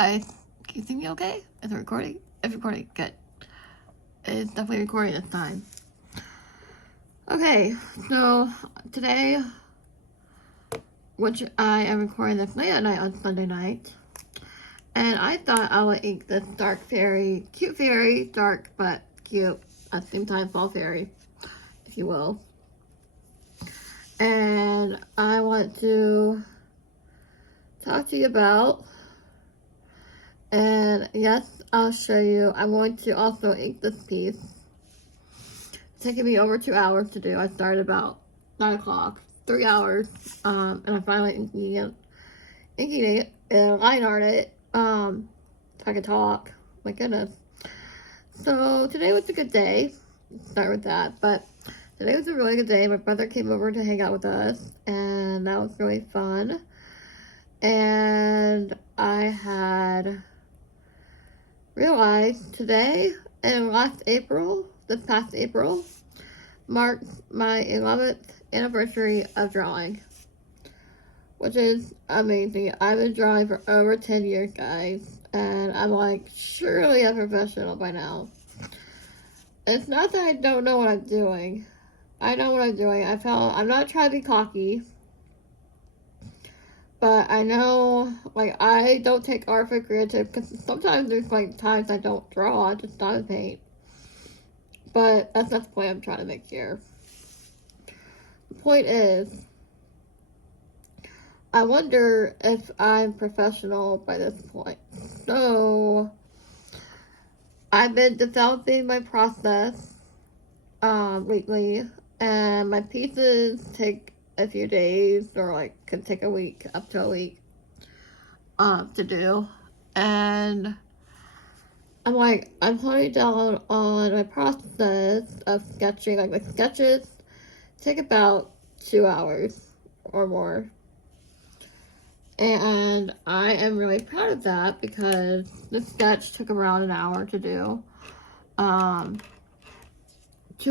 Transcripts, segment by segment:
guys, can you see me okay? Is it recording? It's recording. Good. It's definitely recording this time. Okay, so today, which I am recording this late at night on Sunday night, and I thought I would ink this dark fairy, cute fairy, dark but cute at the same time, fall fairy, if you will. And I want to talk to you about, and yes, I'll show you. I'm going to also ink this piece. It's taking me over 2 hours to do. I started about 9 o'clock, 3 hours, and I'm finally inking it and line art it, so I can talk. My goodness. So today was a good day. Let's start with that. But today was a really good day. My brother came over to hang out with us, and that was really fun. And I had realized today and this past April, marked my 11th anniversary of drawing, which is amazing. I've been drawing for over 10 years, guys, and I'm like, surely a professional by now. It's not that I don't know what I'm doing. I know what I'm doing. I'm not trying to be cocky, but I know, like, I don't take art for granted, because sometimes there's, like, times I don't draw, I just don't paint. But that's not the point I'm trying to make here. The point is, I wonder if I'm professional by this point. So, I've been developing my process, lately, and my pieces take a few days, or like could take a week, up to a week, to do. And I'm putting down on my process of sketching. Like, my sketches take about 2 hours or more. And I am really proud of that, because the sketch took around an hour to do. 2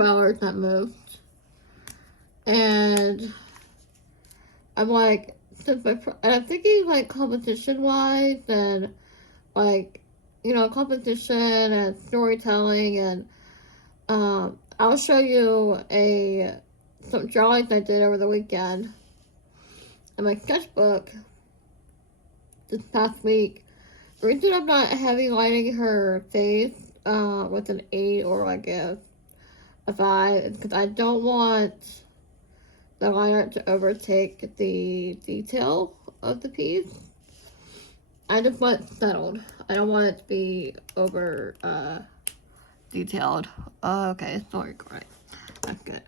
hours at most. And I'm like, and I'm thinking, like, competition-wise, and, like, you know, competition and storytelling, and, I'll show you some drawings I did over the weekend in my sketchbook this past week. The reason I'm not heavy lining her face, with an 8 or like a 5 is because I don't want the line art to overtake the detail of the piece. I just want it settled. I don't want it to be over detailed. Okay, it's not recording. That's good.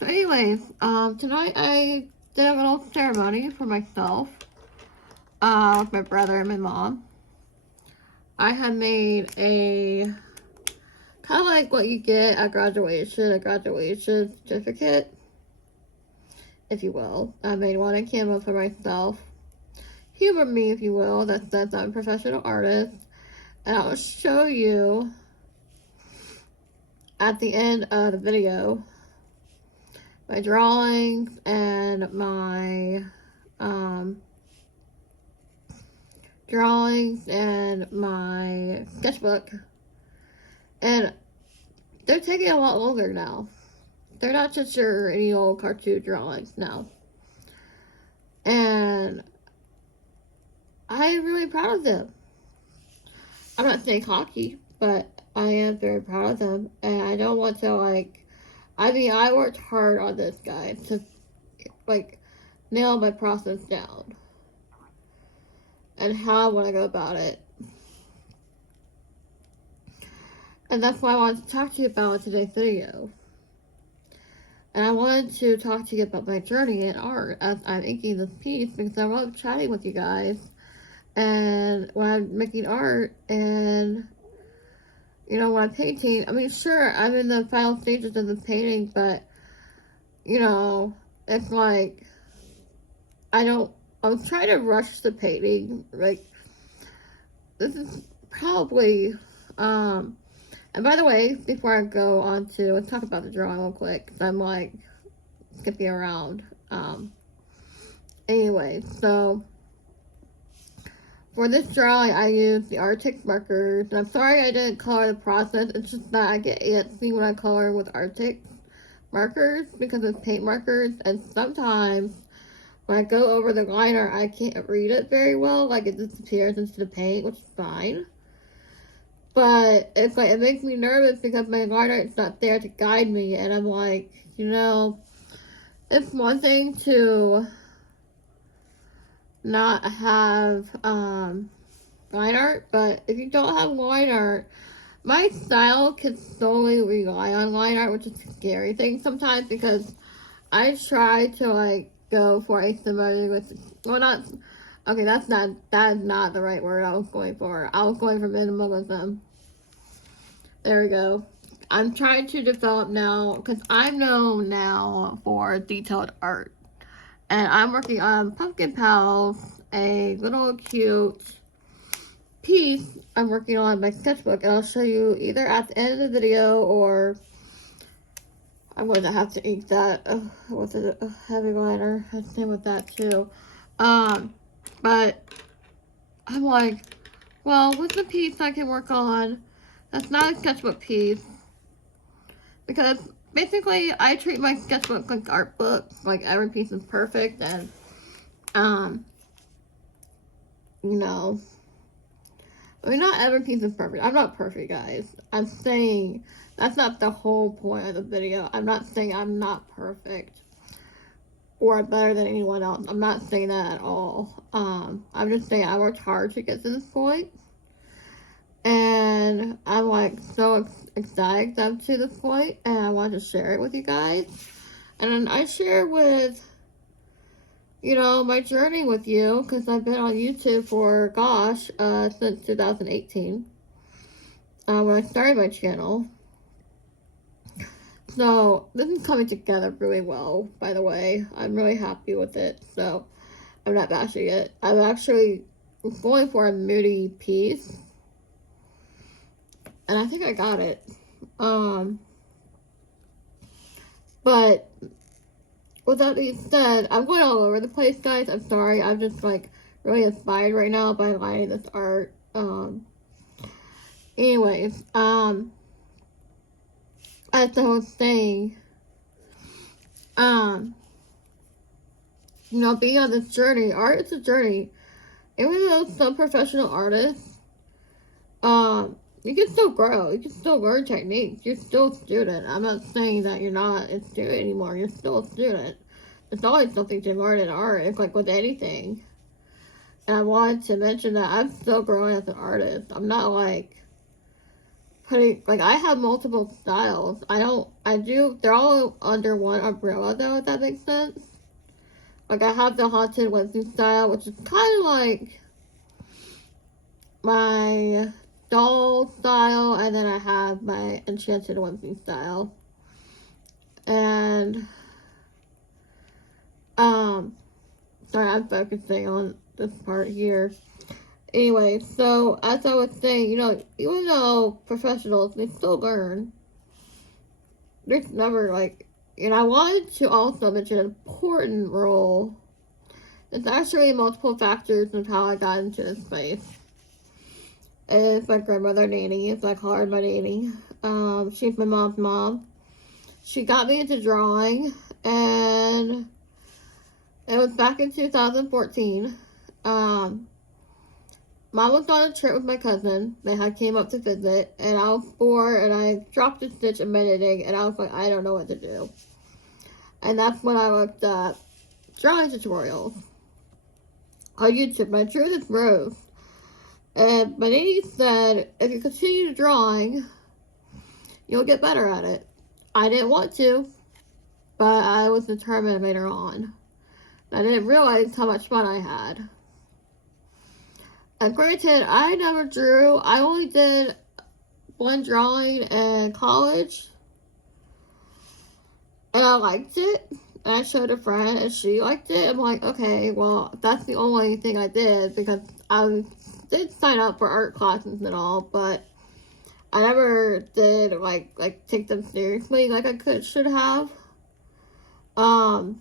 So anyways, tonight I did a little ceremony for myself, with my brother and my mom. I had made a kind of like what you get at graduation, a graduation certificate, if you will. I made one on Canva for myself. Humor me, if you will. That says I'm a professional artist. And I'll show you at the end of the video my drawings and my sketchbook. And they're taking a lot longer now. They're not just any old cartoon drawings now. And I'm really proud of them. I'm not saying cocky, but I am very proud of them. And I don't want to, like, I worked hard on this, guy, to, like, nail my process down. And how I want to go about it. And that's why I wanted to talk to you about today's video. And I wanted to talk to you about my journey in art as I'm inking this piece, because I love chatting with you guys. And when I'm making art, and, you know, when I'm painting, I mean, sure, I'm in the final stages of the painting, but, you know, it's like, I'm trying to rush the painting. Like, this is probably, and by the way, before I go on to, let's talk about the drawing real quick, because I'm, like, skipping around. Anyway, so, For this drawing, I used the Arctic markers. And I'm sorry I didn't color the process. It's just that I get antsy when I color with Arctic markers because it's paint markers. And sometimes when I go over the liner, I can't read it very well. Like, it disappears into the paint, which is fine. But it's like, it makes me nervous because my liner is not there to guide me. And I'm like, you know, it's one thing to not have line art, but if you don't have line art, my style can solely rely on line art, which is a scary thing sometimes because I try to like go for asymmetry with, well, not, okay, that is not the right word I was going for. I was going for minimalism. There we go. I'm trying to develop now because I'm known now for detailed art. And I'm working on Pumpkin Pals, a little cute piece I'm working on my sketchbook. And I'll show you either at the end of the video or I'm going to have to ink that with a heavy liner. I same with that too. But I'm like, well, what's the piece I can work on that's not a sketchbook piece? Because basically I treat my sketchbook like art books. Like every piece is perfect and you know, I mean, not every piece is perfect. I'm not perfect, guys. I'm saying that's not the whole point of the video. I'm not saying I'm not perfect or better than anyone else. I'm not saying that at all. I'm just saying I worked hard to get to this point. And I'm like so ecstatic up to this point, and I want to share it with you guys. And I share with, you know, my journey with you because I've been on YouTube for, gosh, since 2018. When I started my channel. So, this is coming together really well, by the way. I'm really happy with it, so I'm not bashing it. I'm actually going for a moody piece. And I think I got it. But with that being said, I'm going all over the place, guys. I'm sorry. I'm just, like, really inspired right now by lining this art. Anyways, as I was saying, you know, being on this journey, art is a journey. Even though some professional artists, you can still grow. You can still learn techniques. You're still a student. I'm not saying that you're not a student anymore. You're still a student. There's always something to learn in art. It's like with anything. And I wanted to mention that I'm still growing as an artist. I'm not like putting, like, I have multiple styles. They're all under one umbrella though, if that makes sense. Like, I have the haunted Wednesday style, which is kind of like my doll style, and then I have my enchanted Wednesday style. And, sorry, I'm focusing on this part here. Anyway, so as I was saying, you know, even though professionals, they still learn. There's never, like, and I wanted to also mention an important role. It's actually multiple factors of how I got into this space. It's my grandmother, Nanny. It's I call her my Nanny. She's my mom's mom. She got me into drawing, and it was back in 2014. Mom was on a trip with my cousin. They had came up to visit, and I was bored, and I dropped a stitch in my knitting, and I was like, I don't know what to do. And that's when I looked up drawing tutorials on YouTube. My truth is Rose. And my nanny said, if you continue drawing, you'll get better at it. I didn't want to, but I was determined later on. I didn't realize how much fun I had. And granted, I never drew. I only did one drawing in college. And I liked it. And I showed a friend and she liked it. I'm like, okay, well, that's the only thing I did because I did sign up for art classes and all, but I never did like take them seriously like I should have. And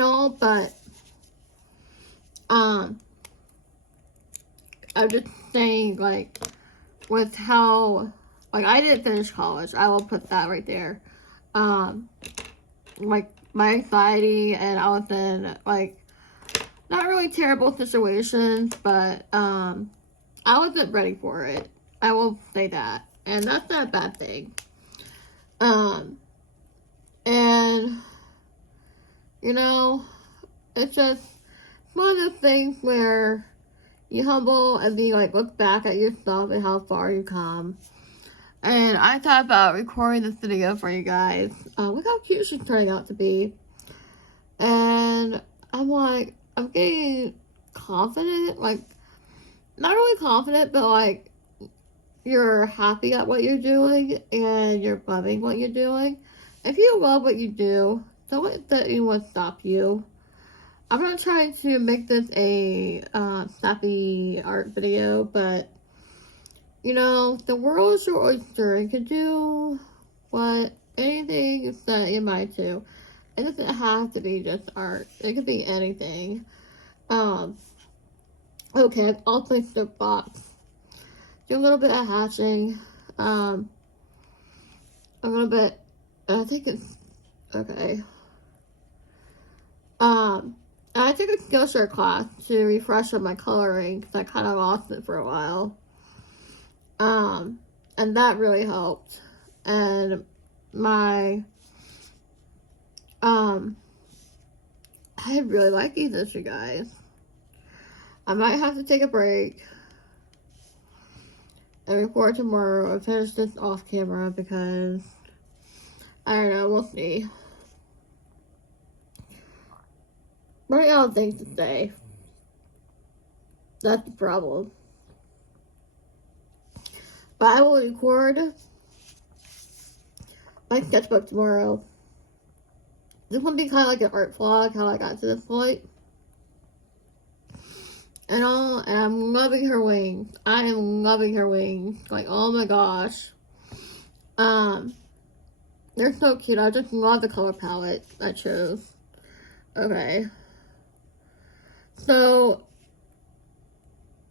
all, but I'm just saying, like, with how, like, I didn't finish college. I will put that right there. Like, my anxiety, and I was in, like, not really terrible situations, but, I wasn't ready for it. I will say that. And that's not a bad thing. And, you know, it's just one of those things where you humble and you, like, look back at yourself and how far you come. And I thought about recording this video for you guys. Look how cute she's turning out to be. And I'm like, I'm getting confident. Like, not really confident, but like, you're happy at what you're doing and you're loving what you're doing. If you love what you do, don't let anyone stop you. I'm not trying to make this a snappy art video, but you know, the world is your oyster. You can do what anything you set your mind to. It doesn't have to be just art. It could be anything. Okay, I'll place the box. Do a little bit of hatching. A little bit. I think it's okay. I took a Skillshare class to refresh on my coloring because I kind of lost it for a while. And that really helped. And my, I really like these, you guys. I might have to take a break and record tomorrow or finish this off camera because, I don't know, we'll see. Running out of things to say. That's the problem. But I will record my sketchbook tomorrow. This will be kind of like an art vlog, how I got to this point. And I'm loving her wings. I am loving her wings. Like, oh my gosh. They're so cute. I just love the color palette I chose. Okay. So,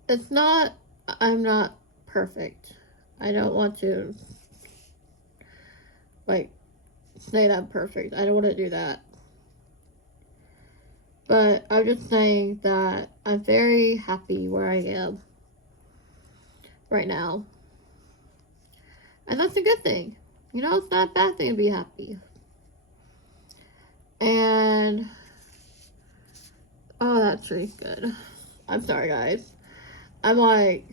I'm not perfect. I don't want to, like, say that I'm perfect. I don't want to do that. But I'm just saying that I'm very happy where I am right now. And that's a good thing. You know, it's not a bad thing to be happy. And, oh, that tree's good. I'm sorry, guys. I'm like,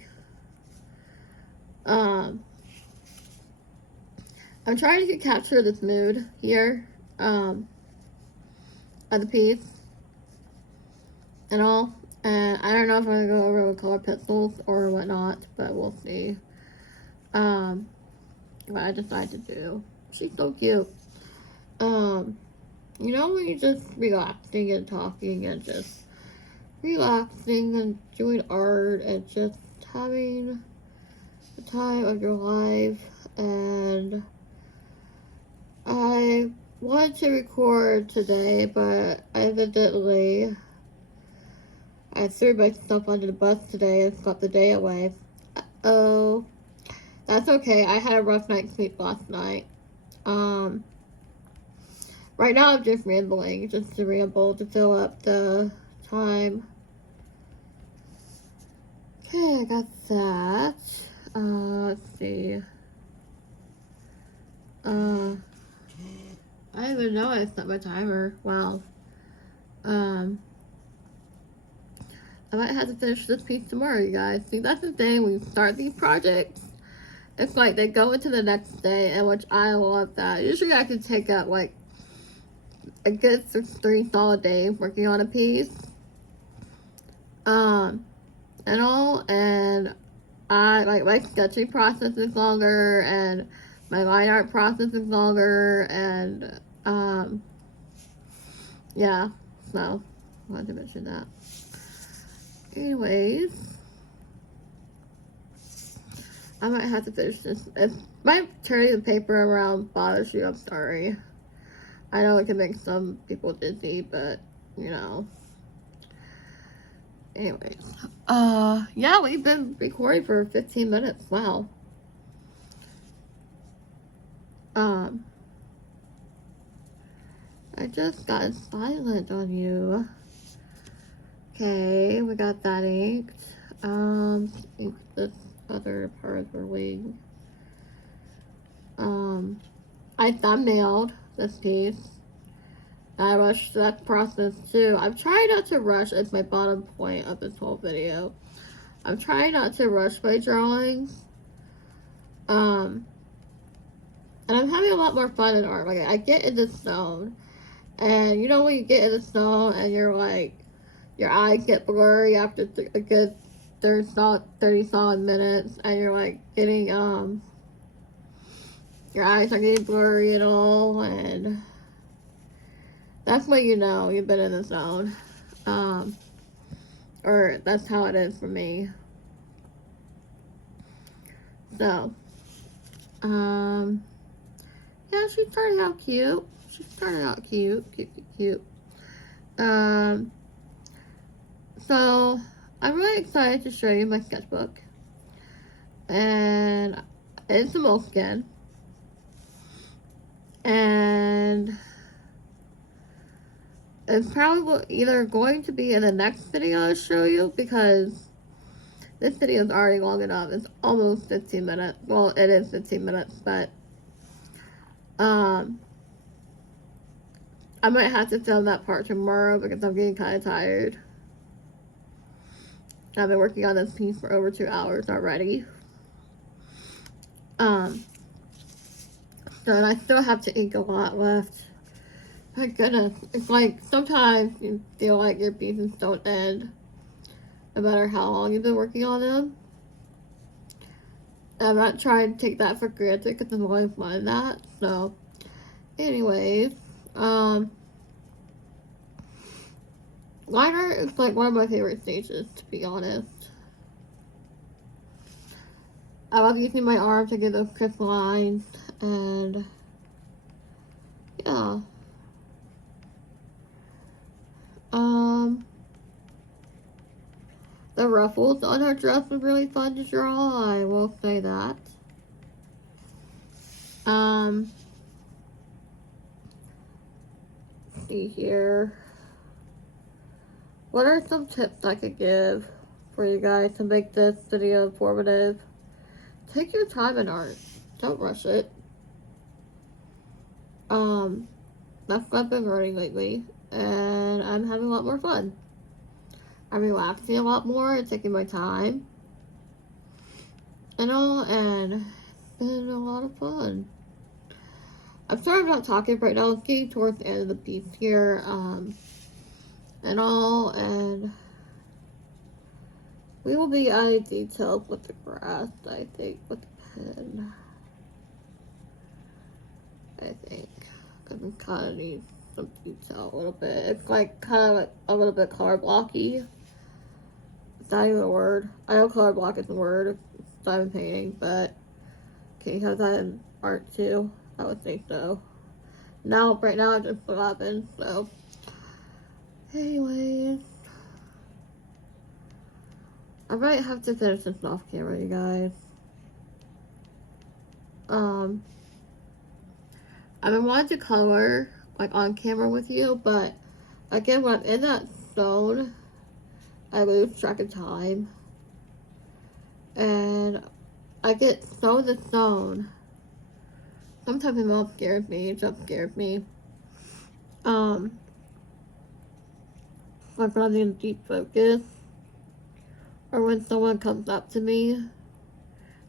I'm trying to capture this mood here, of the piece and all. And I don't know if I'm gonna go over with color pencils or whatnot, but we'll see. What I decided to do. She's so cute. You know when you're just relaxing and talking and just relaxing and doing art and just having the time of your life. And I wanted to record today, but evidently I threw myself under the bus today and got the day away. Oh, that's okay. I had a rough night's sleep last night. Right now I'm just rambling, just to ramble to fill up the time. Okay, I got that. Let's see. I didn't even know I set my timer. Wow. I might have to finish this piece tomorrow, you guys. See, that's the thing when you start these projects. It's like they go into the next day, and which I love that. Usually I can take up like a good 3 solid days working on a piece. And all, and I like my sketching process is longer, and my line art process is longer, and yeah, so I wanted to mention that. Anyways, I might have to finish this. If my turning the paper around bothers you, I'm sorry. I know it can make some people dizzy, but you know. Anyways. Yeah, we've been recording for 15 minutes. Wow. I just got silent on you. Okay, we got that inked. Ink this other part of her wing. I thumbnailed this piece. I rushed that process too. I'm trying not to rush. It's my bottom point of this whole video. I'm trying not to rush my drawings. And I'm having a lot more fun in art. Like, I get in the zone. And you know when you get in the zone and you're like, your eyes get blurry after a good 30 solid minutes. And you're like getting, your eyes are getting blurry and all. And that's when you know you've been in the zone. Or that's how it is for me. So, yeah, she started out cute. She started out cute. So, I'm really excited to show you my sketchbook. And it's a moleskin. And it's probably either going to be in the next video I show you, because this video is already long enough. It's almost 15 minutes. Well, it is 15 minutes, but I might have to film that part tomorrow because I'm getting kind of tired. I've been working on this piece for over 2 hours already. So, and I still have to ink a lot left. My goodness, it's like sometimes you feel like your pieces don't end, no matter how long you've been working on them. I'm not trying to take that for granted because I've always wanted that. So, anyways, liner is like one of my favorite stages, to be honest. I love using my arm to get those crisp lines, and yeah. The ruffles on her dress was really fun to draw, I will say that. Let's see here. What are some tips I could give for you guys to make this video informative? Take your time in art. Don't rush it. That's what I've been learning lately, and I'm having a lot more fun. I'm relaxing a lot more and taking my time and all, and it's been a lot of fun. I'm sorry I'm not talking right now. It's getting towards the end of the piece here, and all, and we will be adding details with the grass, I think, with the pen. I think, because we kind of need some detail a little bit. It's like kind of like a little bit color blocky. It's not even a word. I know color block is a word. It's not even painting, but can you have that in art too? I would think so. Now, right now, I'm just laughing, so. Anyways. I might have to finish this off camera, you guys. I've been wanting to color, like, on camera with you, but, again, when I'm in that zone, I lose track of time. And I get so in the zone. Sometimes my mom scares me, jump scares me. Like when I'm in deep focus, or when someone comes up to me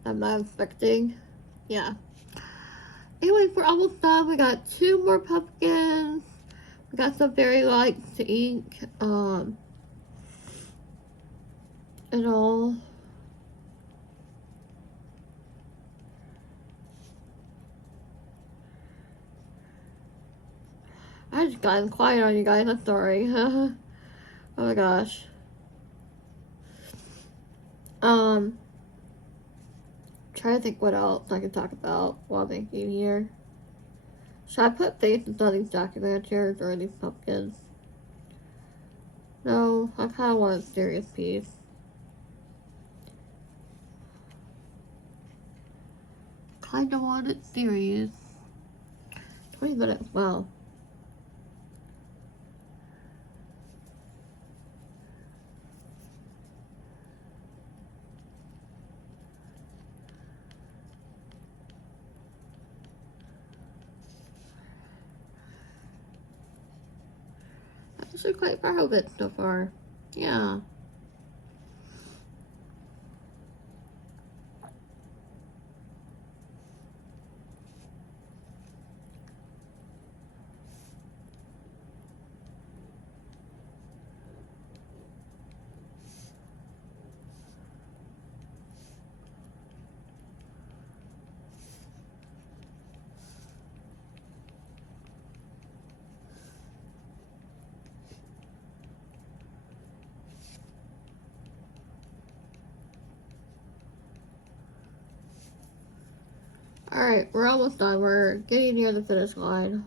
I'm not expecting. Yeah. Anyway, we're almost done. We got 2 more pumpkins. We got some fairy lights to ink. And all. I just got quiet on you guys. I'm sorry. Oh my gosh. Trying to think what else I can talk about while making here. Should I put faces on these documentary or these pumpkins? No, I kind of want a serious piece. Kind of want it serious. 20 minutes, wow. I'm actually quite proud of it so far. Yeah. Alright, we're almost done. We're getting near the finish line.